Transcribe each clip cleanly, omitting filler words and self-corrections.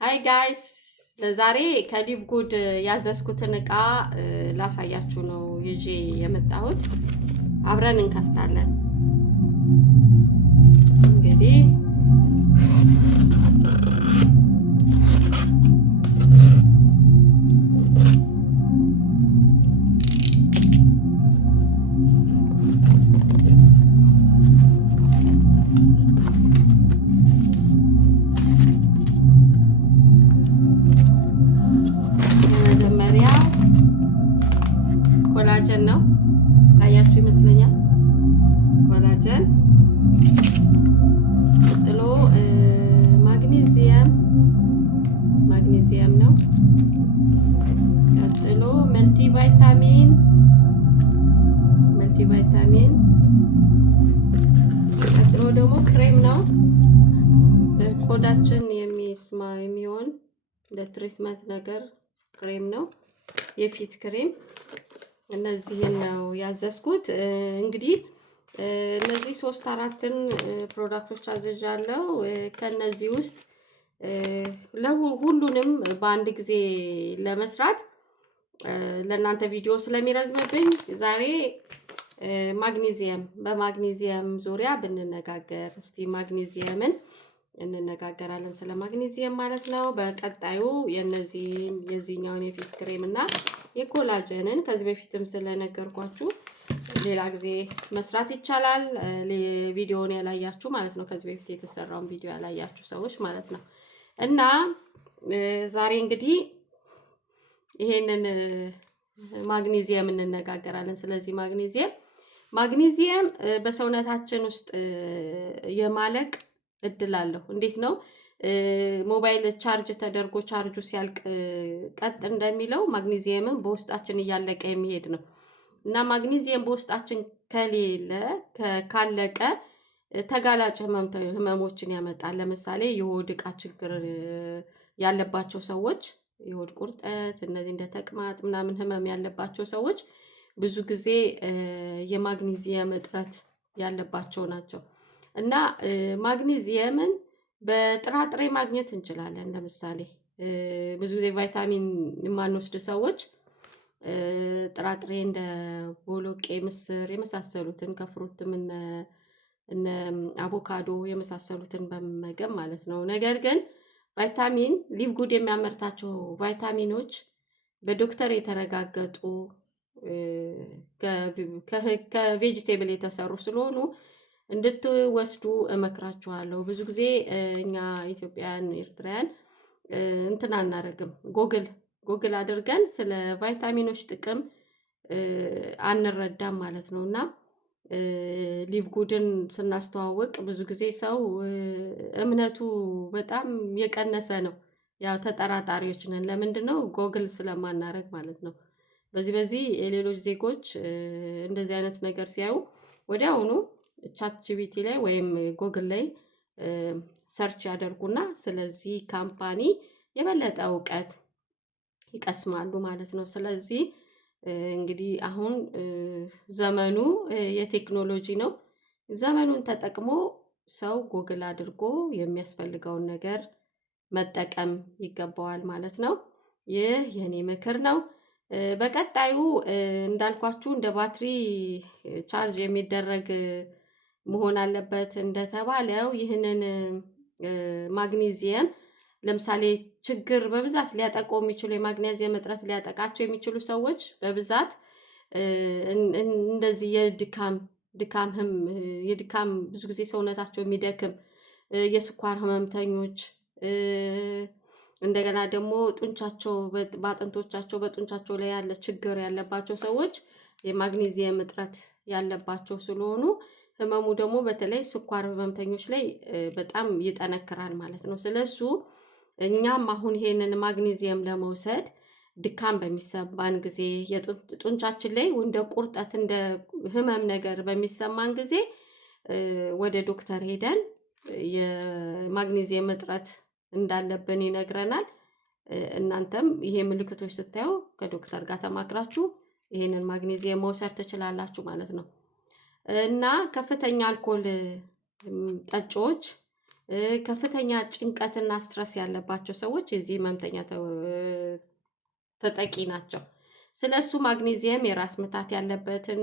ሃይ ጋይስ ለዛሬ ከሊቭ ጉድ ያዘዝኩትን እቃ ላሳያችሁ ነው ይዤ የመጣሁት። አብረን እንከፍታለን። እንግዲህ ኮላጀን ነው ታያችሁ ይመስለኛል። ኮላጀን ቀጥሎ ማግኔዚየም ነው። ቀጥሎ መልቲቫይታሚን ቀጥሎ ደግሞ ክሬም ነው። ቆዳችን የሚሆን ለትሪትመንት ነገር ክሬም ነው፣ የፊት ክሬም። እነዚህን ነው ያዘዝኩት። እንግዲህ እነዚህ 3-4 ፕሮዳክቶች አዘዣለሁ። ከነዚህ ውስጥ ሁሉንም በአንድ ጊዜ ለመስራት ለእናንተ ቪዲዮ ስለሚረዝምብኝ ዛሬ በማግኔዚየም ዙሪያ ብንነጋገር እስቲ ማግኔዚየምን እንነጋገራለን፣ ስለ ማግኔዚየም ማለት ነው። በቀጣዩ የዚህኛውን የፊት ክሬም እና የኮላጀንን ከዚህ በፊትም ስለነገርኳችሁ ሌላ ጊዜ መስራት ይቻላል። ቪዲዮውን ያላያችሁ ማለት ነው፣ ከዚህ በፊት የተሰራውን ቪዲዮ ያላያችሁ ሰዎች ማለት ነው። እና ዛሬ እንግዲህ ይሄንን ማግኔዚየም እንነጋገራለን። ስለዚህ ማግኔዚየም በሰውነታችን ውስጥ የማለቅ እድል አለው። እንዴት ነው? ሞባይል ቻርጅ ተደርጎ ቻርጁ ሲያልቅ ቀጥ እንደሚለው ማግኔዚየምን በውስጣችን እያለቀ የሚሄድ ነው እና ማግኔዚየም በውስጣችን ካለቀ ተጋላጭ ህመሞችን ያመጣል። ለምሳሌ የሆድ ዕቃ ችግር ያለባቸው ሰዎች፣ የሆድ ቁርጠት፣ እነዚህ እንደ ተቅማጥ ምናምን ህመም ያለባቸው ሰዎች ብዙ ጊዜ የማግኔዚየም እጥረት ያለባቸው ናቸው እና ማግኔዚየምን በጥራጥሬ ማግኘት እንችላለን። ለምሳሌ ብዙ ጊዜ ቫይታሚን የማንወስድ ሰዎች ጥራጥሬ እንደ ቦሎቄ፣ ምስር የመሳሰሉትን ከፍሩትም እነ አቮካዶ የመሳሰሉትን በመመገብ ማለት ነው። ነገር ግን ሊቭ ጉድ የሚያመርታቸው ቫይታሚኖች በዶክተር የተረጋገጡ ከቬጂቴብል የተሰሩ ስለሆኑ እንድትወስዱ እመክራችኋለሁ። ብዙ ጊዜ እኛ ኢትዮጵያውያን ኤርትራውያን እንትን አናደርግም፣ ጎግል አድርገን ስለ ቫይታሚኖች ጥቅም አንረዳም ማለት ነው። እና ሊቭ ጉድን ስናስተዋውቅ ብዙ ጊዜ ሰው እምነቱ በጣም የቀነሰ ነው። ያው ተጠራጣሪዎች ነን። ለምንድን ነው? ጎግል ስለማናደርግ ማለት ነው። በዚህ የሌሎች ዜጎች እንደዚህ አይነት ነገር ሲያዩ ወዲያውኑ ቻት ጂፒቲ ላይ ወይም ጎግል ላይ ሰርች ያደርጉና ስለዚህ ካምፓኒ የበለጠ እውቀት ይቀስማሉ ማለት ነው። ስለዚህ እንግዲህ አሁን ዘመኑ የቴክኖሎጂ ነው። ዘመኑን ተጠቅሞ ሰው ጎግል አድርጎ የሚያስፈልገውን ነገር መጠቀም ይገባዋል ማለት ነው። ይህ የኔ ምክር ነው። በቀጣዩ እንዳልኳችሁ እንደ ባትሪ ቻርጅ የሚደረግ መሆን አለበት እንደተባለው ይህንን ማግኔዚየም ለምሳሌ ችግር በብዛት ሊያጠቁ የሚችሉ የማግኔዚየም እጥረት ሊያጠቃቸው የሚችሉ ሰዎች በብዛት እንደዚህ የድካም ብዙ ጊዜ ሰውነታቸው የሚደክም የስኳር ህመምተኞች፣ እንደገና ደግሞ ጡንቻቸው በጡንቻቸው ላይ ያለ ችግር ያለባቸው ሰዎች የማግኔዚየም እጥረት ያለባቸው ስለሆኑ ህመሙ ደግሞ በተለይ ስኳር ህመምተኞች ላይ በጣም ይጠነክራል ማለት ነው። ስለዚህ እኛም አሁን ይሄንን ማግኔዚየም ለመውሰድ ድካም በሚሰማን ጊዜ የጡንቻችን ላይ እንደ ቁርጠት እንደ ህመም ነገር በሚሰማን ጊዜ ወደ ዶክተር ሄደን የማግኔዚየም እጥረት እንዳለብን ይነግረናል። እናንተም ይሄ ምልክቶች ስታዩ ከዶክተር ጋር ተማክራችሁ ይሄንን ማግኔዚየም መውሰድ ትችላላችሁ ማለት ነው። እና ከፍተኛ አልኮል ጠጪዎች ከፍተኛ ጭንቀትና ስትረስ ያለባቸው ሰዎች የዚህ ህመምተኛ ተጠቂ ናቸው። ስለሱ ማግኔዚየም የራስ ምታት ያለበትን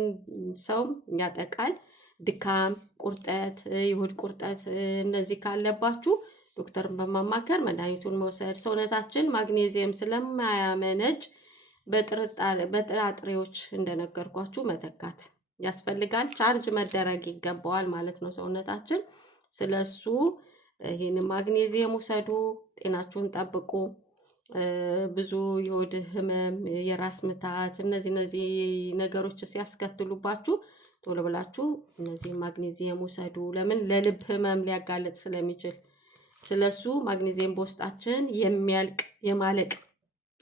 ሰው ያጠቃል። ድካም፣ ቁርጠት፣ የሆድ ቁርጠት እነዚህ ካለባችሁ ዶክተርን በማማከር መድኃኒቱን መውሰድ። ሰውነታችን ማግኔዚየም ስለማያመነጭ በጥራጥሬዎች እንደነገርኳችሁ መተካት ያስፈልጋል። ቻርጅ መደረግ ይገባዋል ማለት ነው ሰውነታችን። ስለሱ ይህን ማግኔዚየም ውሰዱ፣ ጤናችሁን ጠብቁ። ብዙ የሆድ ህመም፣ የራስ ምታት እነዚህ ነገሮች ሲያስከትሉባችሁ ቶሎ ብላችሁ እነዚህ ማግኔዚየም ውሰዱ። ለምን? ለልብ ህመም ሊያጋልጥ ስለሚችል። ስለሱ ማግኔዚየም በውስጣችን የሚያልቅ የማለቅ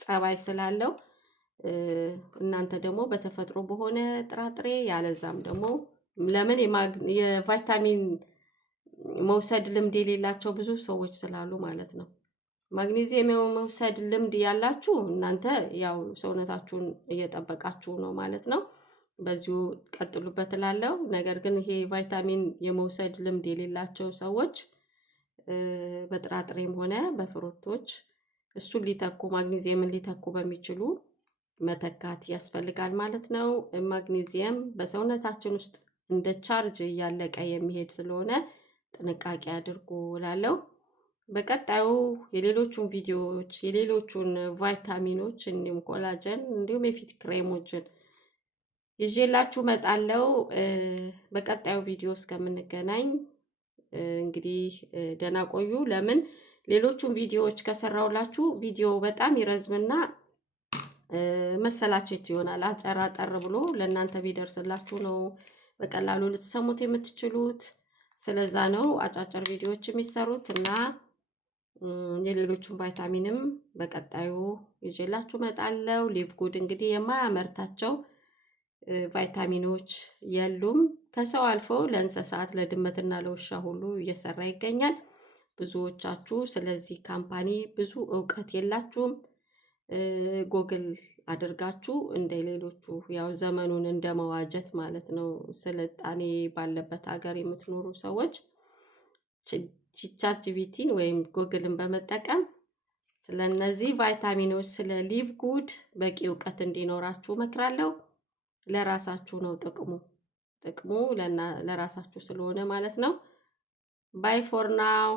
ጸባይ ስላለው እናንተ ደግሞ በተፈጥሮ በሆነ ጥራጥሬ ያለዛም ደግሞ ለምን የቫይታሚን መውሰድ ልምድ የሌላቸው ብዙ ሰዎች ስላሉ ማለት ነው። ማግኔዚየም መውሰድ ልምድ ያላችሁ እናንተ ያው ሰውነታችሁን እየጠበቃችሁ ነው ማለት ነው። በዚሁ ቀጥሉበት እላለሁ። ነገር ግን ይሄ ቫይታሚን የመውሰድ ልምድ የሌላቸው ሰዎች በጥራጥሬም ሆነ በፍሩቶች እሱን ሊተኩ ማግኔዚየምን ሊተኩ በሚችሉ መተካት ያስፈልጋል ማለት ነው። ማግኔዚየም በሰውነታችን ውስጥ እንደ ቻርጅ እያለቀ የሚሄድ ስለሆነ ጥንቃቄ አድርጉ እላለሁ። በቀጣዩ የሌሎቹን ቪዲዮዎች የሌሎቹን ቫይታሚኖች እንዲሁም ኮላጀን እንዲሁም የፊት ክሬሞችን ይዤላችሁ እመጣለሁ። በቀጣዩ ቪዲዮ እስከምንገናኝ እንግዲህ ደህና ቆዩ። ለምን ሌሎቹን ቪዲዮዎች ከሰራውላችሁ ቪዲዮ በጣም ይረዝምና መሰላቸት ይሆናል። አጠር አጠር ብሎ ለእናንተ ቢደርስላችሁ ነው በቀላሉ ልትሰሙት የምትችሉት። ስለዛ ነው አጫጭር ቪዲዮዎች የሚሰሩት እና የሌሎቹን ቫይታሚንም በቀጣዩ ይዤላችሁ እመጣለሁ። ሊቭ ጉድ እንግዲህ የማያመርታቸው ቫይታሚኖች የሉም። ከሰው አልፎ ለእንስሳት ለድመትና ለውሻ ሁሉ እየሰራ ይገኛል። ብዙዎቻችሁ ስለዚህ ካምፓኒ ብዙ እውቀት የላችሁም። ጎግል አድርጋችሁ እንደ ሌሎቹ ያው ዘመኑን እንደ መዋጀት ማለት ነው። ስልጣኔ ባለበት ሀገር የምትኖሩ ሰዎች ቻት ጂፒቲን ወይም ጎግልን በመጠቀም ስለነዚህ ቫይታሚኖች ስለ ሊቭ ጉድ በቂ እውቀት እንዲኖራችሁ እመክራለሁ። ለራሳችሁ ነው ጥቅሙ ለራሳችሁ ስለሆነ ማለት ነው። ባይ ፎር ናው።